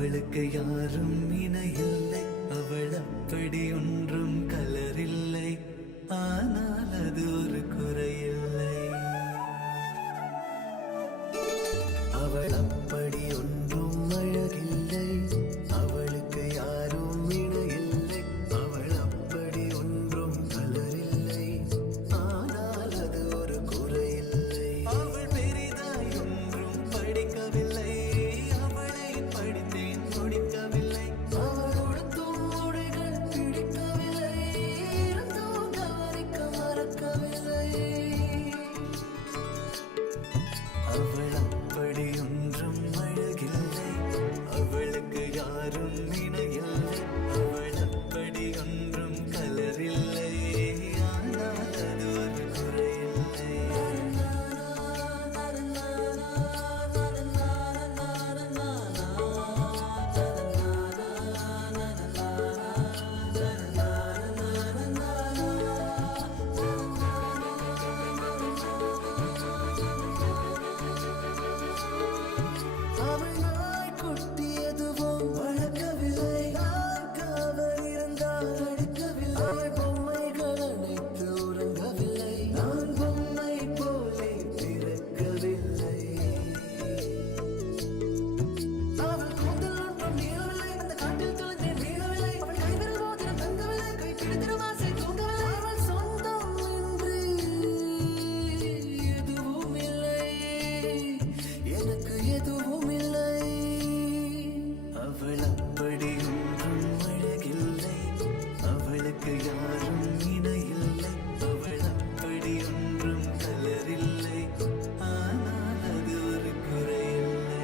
அவளுக்கு யாரும் இணையில்லை, அவள் அப்படி ஒன்றும் கலரில்லை, ஆனால் அது ஒரு குறையில்லை. அவள் அப்படி ஒன்றும் அழகில்லை, அவளுக்கு யாரும் இணையில்லை, அவள் அப்படி ஒன்றும் கலரில்லை, ஆனால் அது ஒரு குறையில்லை. அவள் பெரிதாய் ஒன்றும் படிக்கவில்லை, அவளை படித்தேன் முடிக்கவில்லை. அவள் உடுத்தும் உடைகள் பிடிக்கவில்லை, இருந்தும் கவனிக்க மறக்கவில்லை. அவள் அப்படி ஒன்றும் அழகில்லை, அவளுக்கு யாரும் இணையில்லை, அவள் அப்படி ஒன்றும் கலரில்லை, ஆனால் அது ஒரு குறையில்லை. அவள் நாய் குட்டி எதுவும் வளர்க்கவில்லை, நான் காவல் இருந்தால் அடிக்கவில்லை. அவள் பொம்மைகள் அனைத்து உறங்கவில்லை, நான் பொம்மை போலே பிறக்கவில்லை. அவள் கூந்தல் ஒன்றும் நீளவில்லை, அந்த காட்டில் தொலைந்தேன் நீளவில்லை. அவள் கைவிரல் மோதிரம் தங்கவில்லை, கை பிடித்திடும் ஆசை தூங்கவில்லை. அவள் சொந்தம் என்று எதுவும் இல்லை, எனக்கு எதுவும் இல்லை. அவள் அப்படி ஒன்றும் அழகில்லை, அவளுக்கு யாரும் இணையில்லை, அவள் அப்படி ஒன்றும் கலரில்லை, ஆனால் அது ஒரு குறையில்லை.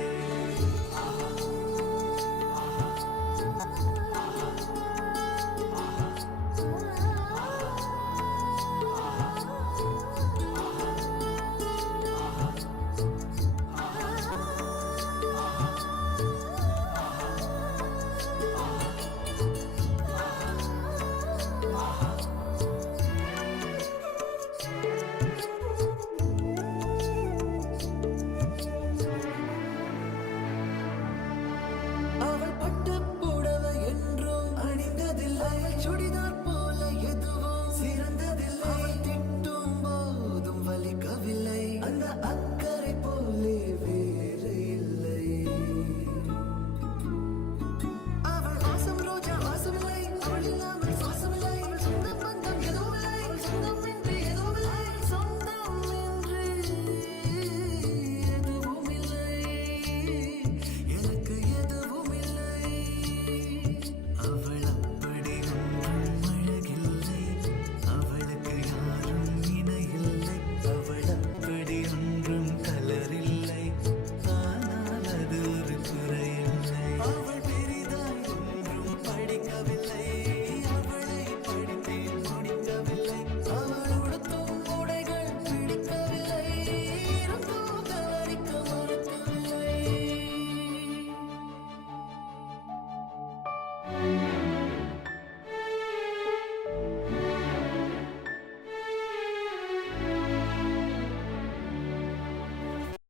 அவள் பட்டுப் புடவை என்றும் அணிந்ததில்லை, அவள் சுடிதார் போல எதுவும் சிறந்ததில்லை. அவள் திட்டும் போதும் வலிக்கவில்லை, அந்த அக்கா